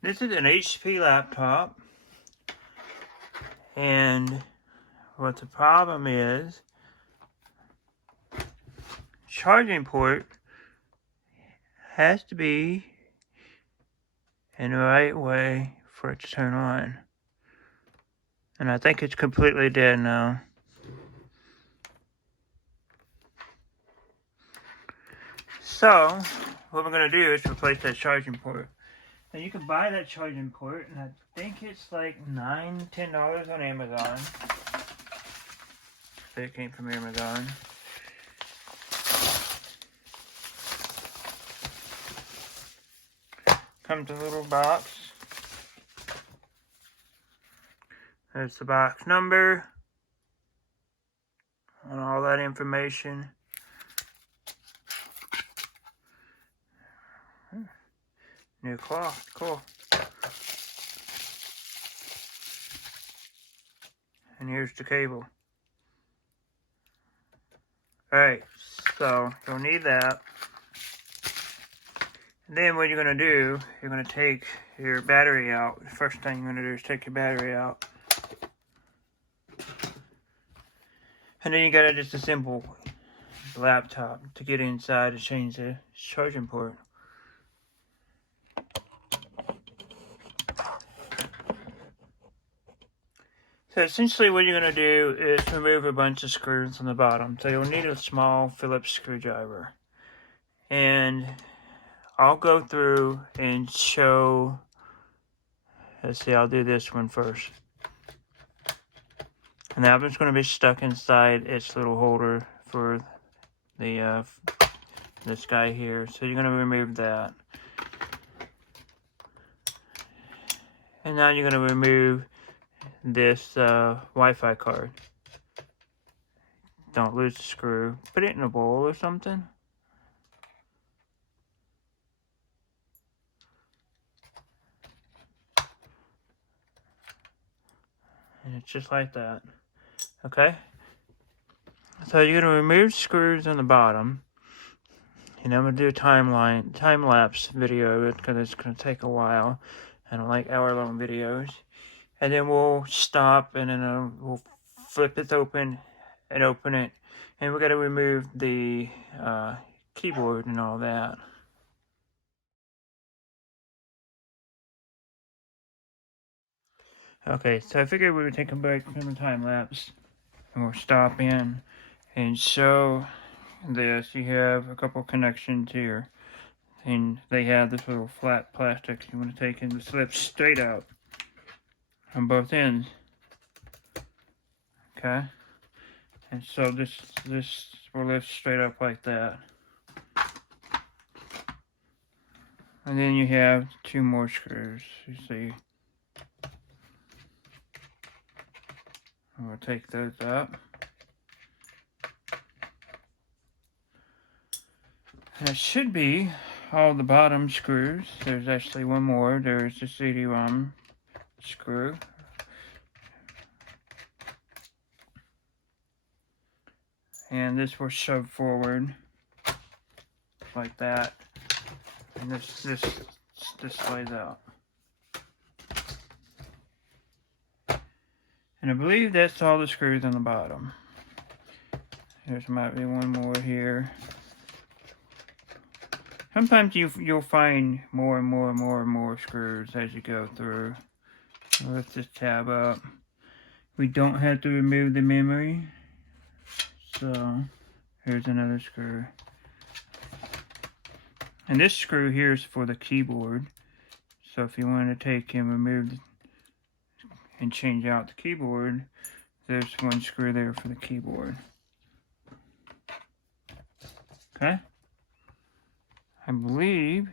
This is an HP laptop, and what the problem is, charging port has to be in the right way for it to turn on. And I think it's completely dead now. So, what we're going to do is replace that charging port. Now you can buy that charging port, and I think it's like $9, $10 on Amazon. It came from Amazon. Comes in a little box. There's the box number and all that information. New cloth, cool. And here's the cable. Alright, so you'll need that. And then what you're going to do, you're going to take your battery out. The first thing you're going to do is take your battery out. And then you got to disassemble the laptop to get inside and change the charging port. So essentially what you're going to do is remove a bunch of screws on the bottom. So you'll need a small Phillips screwdriver. And I'll go through and show, let's see, I'll do this one first. And that one's going to be stuck inside its little holder for the this guy here. So you're going to remove that. And now you're going to remove this Wi-Fi card. Don't lose the screw. Put it in a bowl or something. And it's just like that. Okay? So you're going to remove screws on the bottom. And I'm going to do a time-lapse video because it's going to take a while. I don't like hour-long videos. And then we'll stop and then we'll flip this open and open it. And we're going to remove the keyboard and all that. Okay, so I figured we would take a break from the time-lapse. And we'll stop in and show this. You have a couple connections here. And they have this little flat plastic you want to take and slip straight out on both ends. Okay? And so this will lift straight up like that. And then you have two more screws, you see. I'm going to take those up. And it should be all the bottom screws. There's actually one more. There's the CD-ROM screw. And this will shove forward like that. And this slides out. And I believe that's all the screws on the bottom. There might be one more here. Sometimes you'll find more and more screws as you go through. Lift this tab up. We don't have to remove the memory. So here's another screw. And this screw here is for the keyboard. So if you want to take and remove and change out the keyboard, there's one screw there for the keyboard. Okay? I believe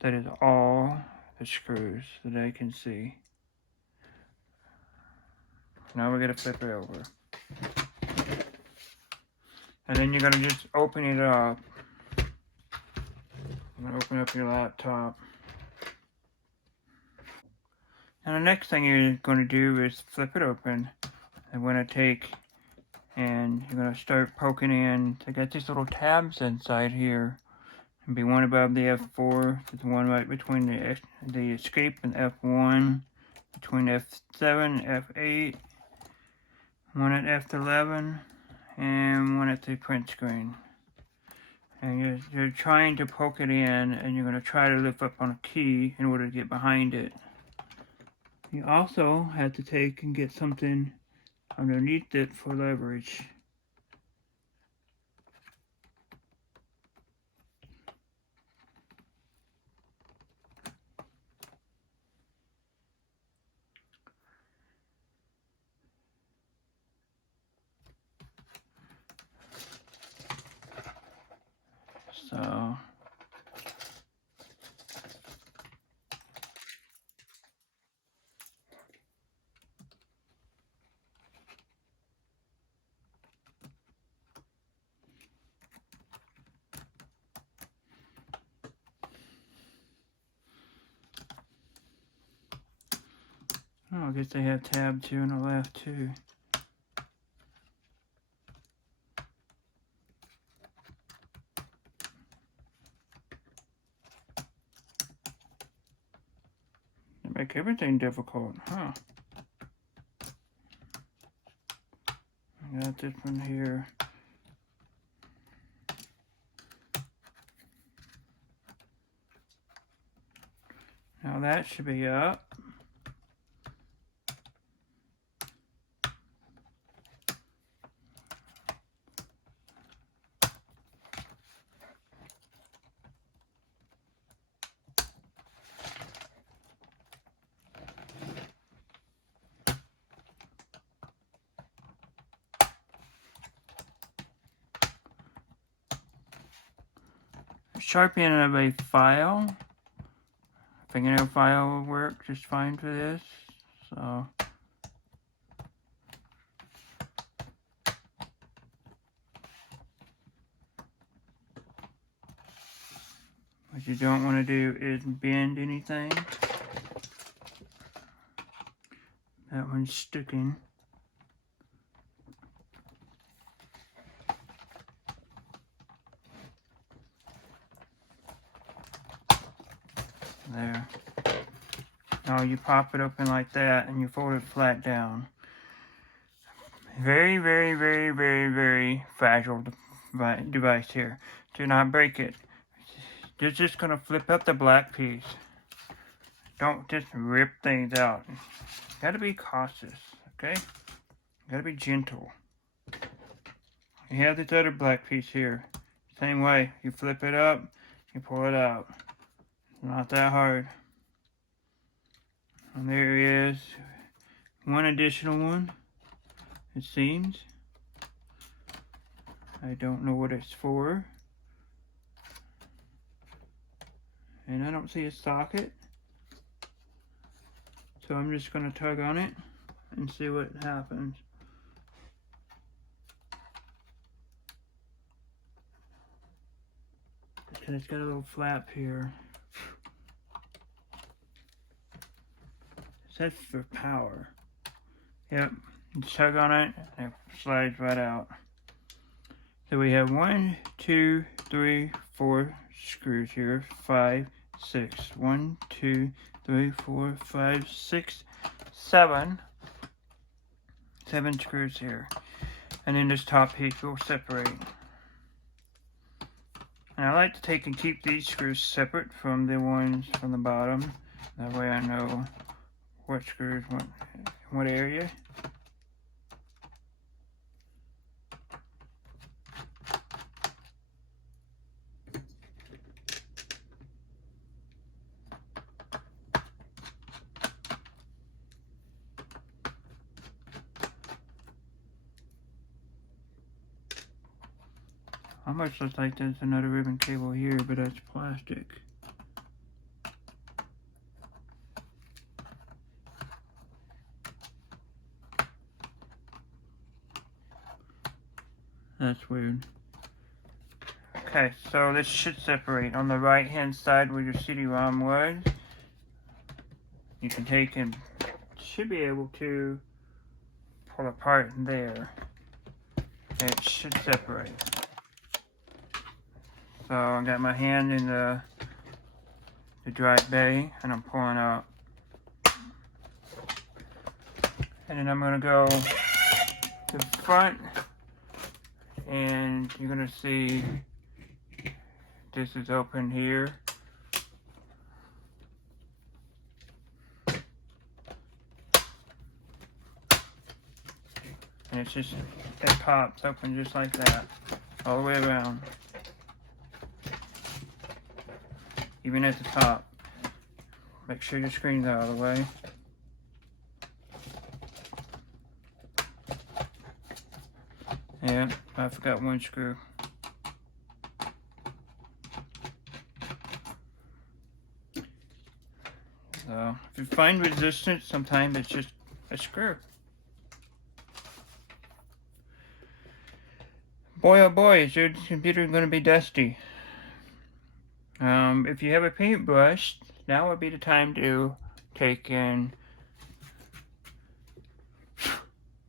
that is all the screws that I can see. Now we're going to flip it over. And then you're going to just open it up. You're going to open up your laptop. And the next thing you're going to do is flip it open. I'm going to take and you're going to start poking in to get these little tabs inside here. and be one above the F4. There's one right between the escape and F1, between F7 and F8, one at F11, and one at the print screen. And you're trying to poke it in, and you're going to try to lift up on a key in order to get behind it. You also have to take and get something underneath it for leverage. So I guess they have tab 2 on the left too. They make everything difficult, huh? I got this one here. Now that should be up. Sharpening of a file. Fingernail file will work just fine for this. So what you don't want to do is bend anything. That one's sticking. There. Now you pop it open like that and you fold it flat down. Very, very, very, very, very fragile device here. Do not break it. You're just going to flip up the black piece. Don't just rip things out. You got to be cautious, okay? You got to be gentle. You have this other black piece here. Same way. You flip it up, you pull it out. Not that hard. And there is one additional one, it seems. I don't know what it's for. And I don't see a socket. So I'm just going to tug on it and see what happens. And it's got a little flap here. That's for power. Yep, you tug on it, and it slides right out. So we have 1, 2, 3, 4 screws here. 5, 6. 1, 2, 3, 4, 5, 6, 7. 7 screws here. And then this top piece will separate. And I like to take and keep these screws separate from the ones from the bottom. That way I know what screws went in what area. Almost looks like there's another ribbon cable here, but that's plastic. That's weird. Okay, so this should separate. On the right hand side where your CD-ROM was, you can take and should be able to pull apart there. It should separate. So I got my hand in the drive bay and I'm pulling up. And then I'm gonna go to the front and you're gonna see this is open here. And it's just, it pops open just like that, all the way around. Even at the top. Make sure your screen's out of the way. Yeah, I forgot one screw. So, if you find resistance, sometimes it's just a screw. Boy oh boy, is your computer going to be dusty. If you have a paintbrush, now would be the time to take and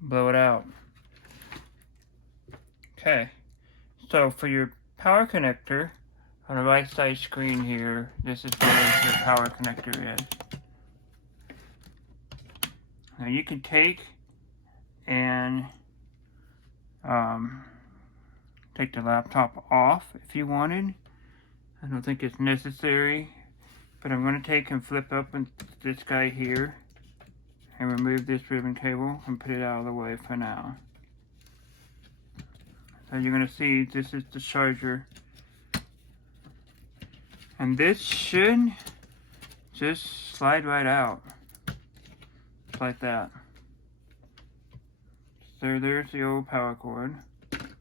blow it out. Okay, so for your power connector, on the right side screen here, this is where your power connector is. Now you can take and take the laptop off if you wanted. I don't think it's necessary, but I'm going to take and flip up this guy here and remove this ribbon cable and put it out of the way for now. So you're going to see this is the charger, and this should just slide right out like that. So there's the old power cord,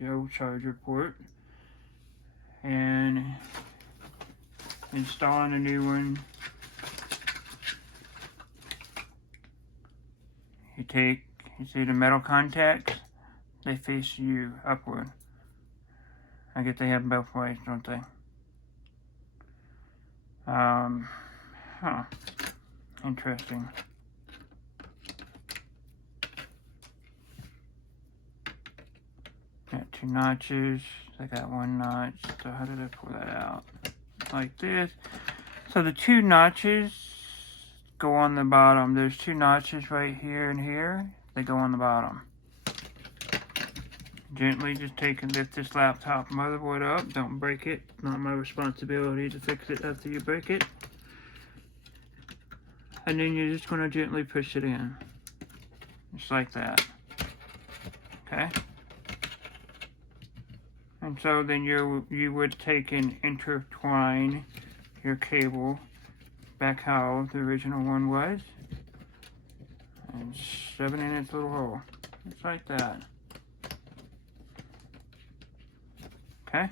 the old charger port, and installing a new one. You see the metal contacts, they face you upward. I guess they have both ways, don't they? Interesting. Got two notches. I got one notch. So how did I pull that out? Like this. So the two notches go on the bottom. There's two notches right here and here. They go on the bottom. Gently just take and lift this laptop motherboard up. Don't break it. It's not my responsibility to fix it after you break it. And then you're just going to gently push it in. Just like that. Okay? And so then you would take and intertwine your cable back how the original one was. And shove it in its little hole. Just like that. Okay?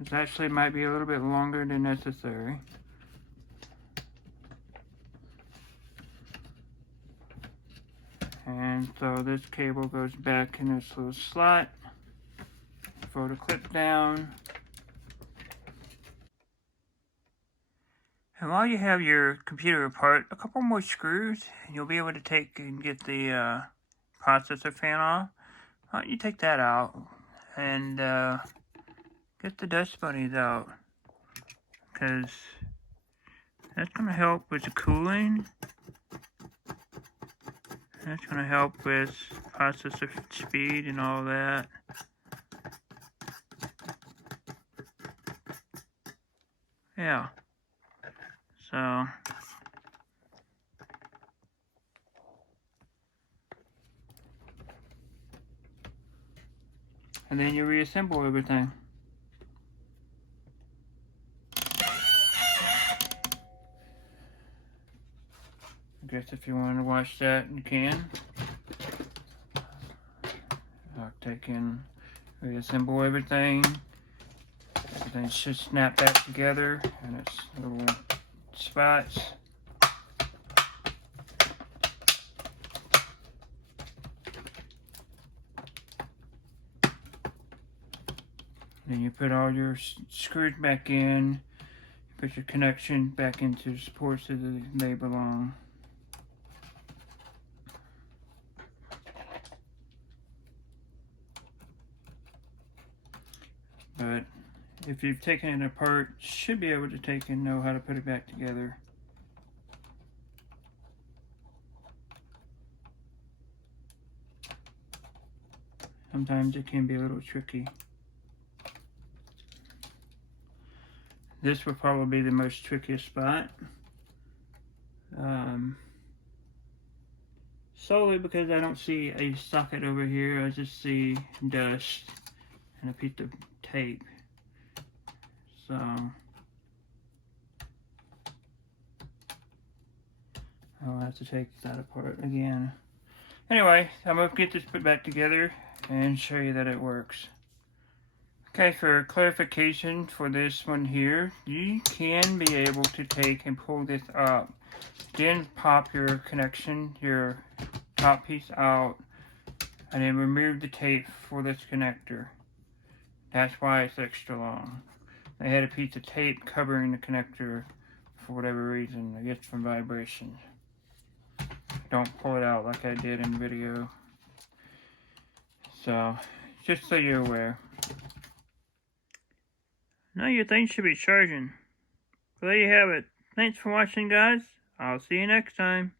This actually might be a little bit longer than necessary. And so this cable goes back in this little slot. Throw the clip down. And while you have your computer apart, a couple more screws, and you'll be able to take and get the processor fan off. Why don't you take that out and get the dust bunnies out, because that's going to help with the cooling. That's going to help with processor speed and all that. Yeah. So, and then you reassemble everything. I guess if you want to watch that, you can. I'll take and reassemble everything. Everything should snap back together in its little spots. Then you put all your screws back in, put your connection back into the supports that they belong. But if you've taken it apart, should be able to take and know how to put it back together. Sometimes it can be a little tricky. This will probably be the most trickiest spot. Solely because I don't see a socket over here, I just see dust and a piece of tape. So I'll have to take that apart again. Anyway, I'm going to get this put back together and show you that it works. Okay, for clarification for this one here, you can be able to take and pull this up. Then pop your connection, your top piece out, and then remove the tape for this connector. That's why it's extra long. They had a piece of tape covering the connector for whatever reason, I guess from vibration. Don't pull it out like I did in the video. So, just so you're aware. Now your thing should be charging. Well, there you have it. Thanks for watching, guys. I'll see you next time.